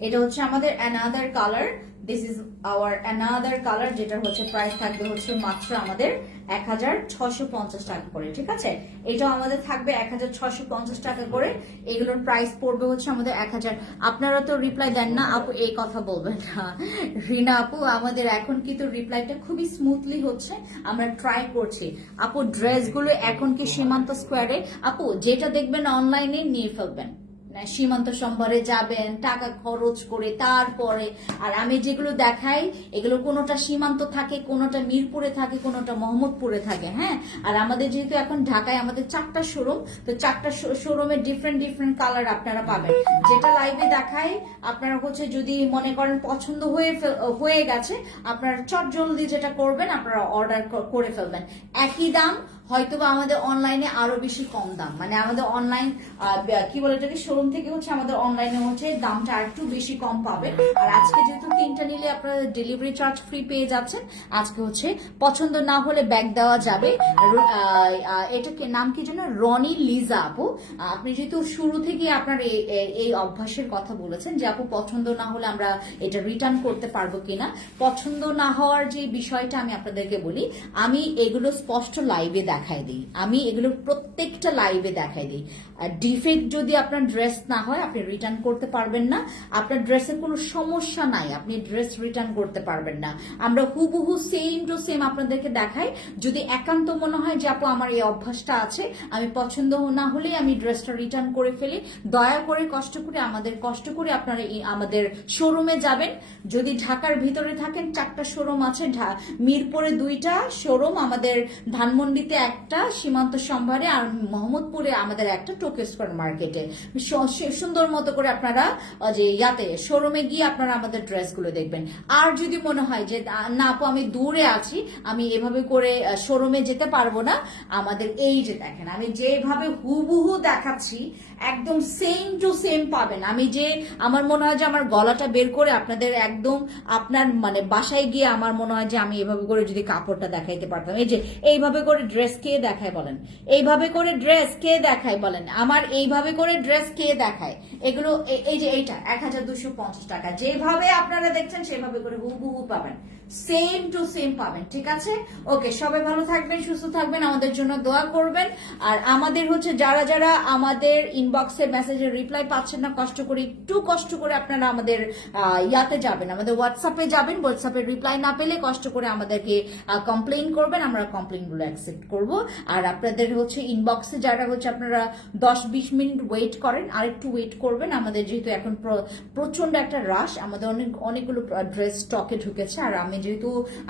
এটা হচ্ছে আমাদের another colour. This is our another colour, যেটা হচ্ছে প্রাইস থাকবে হচ্ছে মাত্র আমাদের 1650 টাকা করে, ঠিক আছে? এটাও আমাদের থাকবে 1650 টাকা করে। এগুলোর প্রাইস পড়বে হচ্ছে আমাদের 1000। আপনারা তো রিপ্লাই দেন না আপু, এই কথা বলবেন না রিনা আপু। আমাদের এখন কিন্তু রিপ্লাইটা খুবই স্মুথলি হচ্ছে, আমরা ট্রাই করছি। আপু ড্রেসগুলো এখন কি সীমান্ত স্কোয়ারে? আপু যেটা দেখবেন অনলাইনে নিয়ে ফেলবেন, সীমান্ত সম্ভারে যাবেন টাকা খরচ করে তারপরে। আর আমি যেগুলো দেখাই এগুলো কোনোটা সীমান্ত থাকে, কোনোটা মিরপুরে থাকে, কোনোটা মোহাম্মদপুরে থাকে। হ্যাঁ, আর আমাদের যেহেতু এখন ঢাকায় আমাদের 4টা শোরুম, তো 4টা শোরুমে ডিফারেন্ট ডিফারেন্ট কালার আপনারা পাবেন। যেটা লাইভে দেখাই আপনারা হচ্ছে যদি মনে করেন পছন্দ হয়ে গেছে, আপনারা চট জলদি যেটা করবেন আপনারা অর্ডার করে ফেলবেন। একই দাম, হয়তোবা আমাদের অনলাইনে আরো বেশি কম দাম, মানে আমাদের অনলাইন কি বলে এটাকে, শোরুম থেকে হচ্ছে আমাদের অনলাইনে হচ্ছে দামটা একটু বেশি কম পাবেন। আর আজকে যেহেতু 3টা নিলে আপনারা ডেলিভারি চার্জ ফ্রি পেয়ে যাচ্ছেন। আজকে হচ্ছে পছন্দ না হলে ব্যাগ দেওয়া যাবে। এটাকে নাম কি যেন, রনি লিজা আপু। আপনি যেহেতু শুরু থেকে আপনার এই অভ্যাসের কথা বলেছেন যে আপু পছন্দ না হলে আমরা এটা রিটার্ন করতে পারবো কিনা, পছন্দ না হওয়ার যে বিষয়টা আমি আপনাদেরকে বলি, আমি এগুলো স্পষ্ট লাইভে দেখাই দিই। আমি এগুলো প্রত্যেকটা লাইভে দেখাই দিই। আর ডিফেক্ট যদি আপনার ড্রেস না হয় আপনি রিটার্ন করতে পারবেন না। আপনার ড্রেসের কোনো সমস্যা নাই, আপনি ড্রেস রিটার্ন করতে পারবেন না। আমরা হুবহু সেম টু সেম আপনাদেরকে দেখাই। যদি একান্ত মনে হয় যে আপু আমার এই অভ্যাসটা আছে, আমি পছন্দ না হলেই আমি ড্রেসটা রিটার্ন করে ফেলি, দয়া করে কষ্ট করে আপনারা আমাদের শোরুমে যাবেন। যদি ঢাকার ভিতরে থাকেন 4টা শোরুম আছে, মিরপুরে 2টা শোরুম, আমাদের ধানমন্ডিতে একটা, সীমান্ত সম্ভারে, আর মোহাম্মদপুরে আমাদের একটা, টোকিও স্কয়ার মার্কেটে। সুন্দর মতো করে আপনারা যে ইয়াতে শোরুমে গিয়ে আপনারা আমাদের ড্রেসগুলো দেখবেন। আর যদি মনে হয় যে না আপু আমি দূরে আছি, আমি এভাবে করে শোরুমে যেতে পারবো না, আমাদের এই যে দেখেন আমি যেভাবে হুবহু দেখাচ্ছি একদম সেম টু সেম পাবেন। আমি যে আমার মনে হয় যে আমার গলাটা বের করে আপনাদের একদম আপনার মানে বাসায় গিয়ে আমার মনে হয় যে আমি এভাবে করে যদি কাপড়টা দেখাইতে পারতাম। এই যে এইভাবে করে ড্রেস কে দেখায় বলেন, এইভাবে করে ড্রেস কে দেখায় বলেন, আমার এইভাবে করে ড্রেস কে দেখায়? এগুলো এই যে এইটা 1250 টাকা, যেভাবে আপনারা দেখছেন সেভাবে করে হুবহু পাবেন। সেম টু সেম পাবেন, ঠিক আছে? ওকে, সবাই ভালো থাকবেন, সুস্থ থাকবেন, আমাদের জন্য দোয়া করবেন। আর আমাদের হচ্ছে যারা যারা আমাদের ইনবক্সে মেসেজের রিপ্লাই পাচ্ছেন না, একটু কষ্ট করে আপনারা আমাদের ইয়াতে যাবেন, আমাদের হোয়াটসঅ্যাপে যাবেন। হোয়াটসঅ্যাপে রিপ্লাই না পেলে কষ্ট করে আমাদেরকে কমপ্লেইন করবেন, আমরা কমপ্লেইনগুলো অ্যাকসেপ্ট করব। আর আপনাদের হচ্ছে ইনবক্সে যারা হচ্ছে আপনারা 10-20 মিনিট ওয়েট করেন, আর একটু ওয়েট করবেন। আমাদের যেহেতু এখন প্রচন্ড একটা রাশ, আমাদের অনেকগুলো ড্রেস স্টকে ঢুকেছে। আর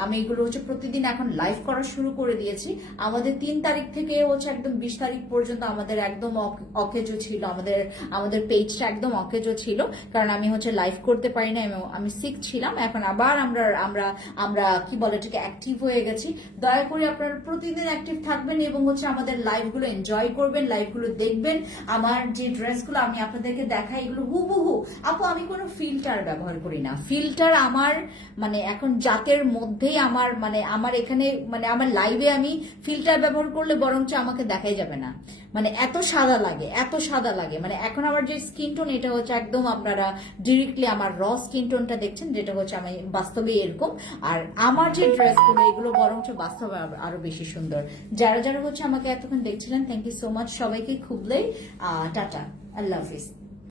আমি এগুলো হচ্ছে প্রতিদিন এখন লাইভ করা শুরু করে দিয়েছি। আমাদের 3 তারিখ থেকে হচ্ছে একদম 20 তারিখ পর্যন্ত আমাদের একদম অকেজো ছিল, আমাদের পেজটা একদম অকেজো ছিল, কারণ আমি হচ্ছে লাইভ করতে পারি না, আমি সিক ছিলাম। এখন আবার আমরা কি বলে এটাকে অ্যাক্টিভ হয়ে গেছি। দয়া করে আপনারা প্রতিদিন অ্যাক্টিভ থাকবেন এবং হচ্ছে আমাদের লাইভগুলো এনজয় করবেন, লাইভগুলো দেখবেন। আমার যে ড্রেসগুলো আমি আপনাদেরকে দেখাই, এগুলো হুবহু। আপু, আমি কোনো ফিল্টার ব্যবহার করি না। ফিল্টার আমার মানে এখন জাতের মধ্যেই আমার এখানে আমার লাইভে আমি ফিল্টার ব্যবহার করলে বরঞ্চ আমাকে দেখাই যাবে না, এত সাদা লাগে, এখন আমার যে স্কিন টোন, এটা হচ্ছে একদম আপনারা ডিরেক্টলি আমার র স্কিন টোনটা দেখছেন, যেটা হচ্ছে আমি বাস্তবে এরকম। আর আমার যে ড্রেসগুলো, এগুলো বরঞ্চ বাস্তবে আরো বেশি সুন্দর। যারা যারা হচ্ছে আমাকে এতক্ষণ দেখছিলেন, থ্যাংক ইউ সো মাচ সবাইকে। খুবলেই টাটা, আল্লাহ হাফিজ।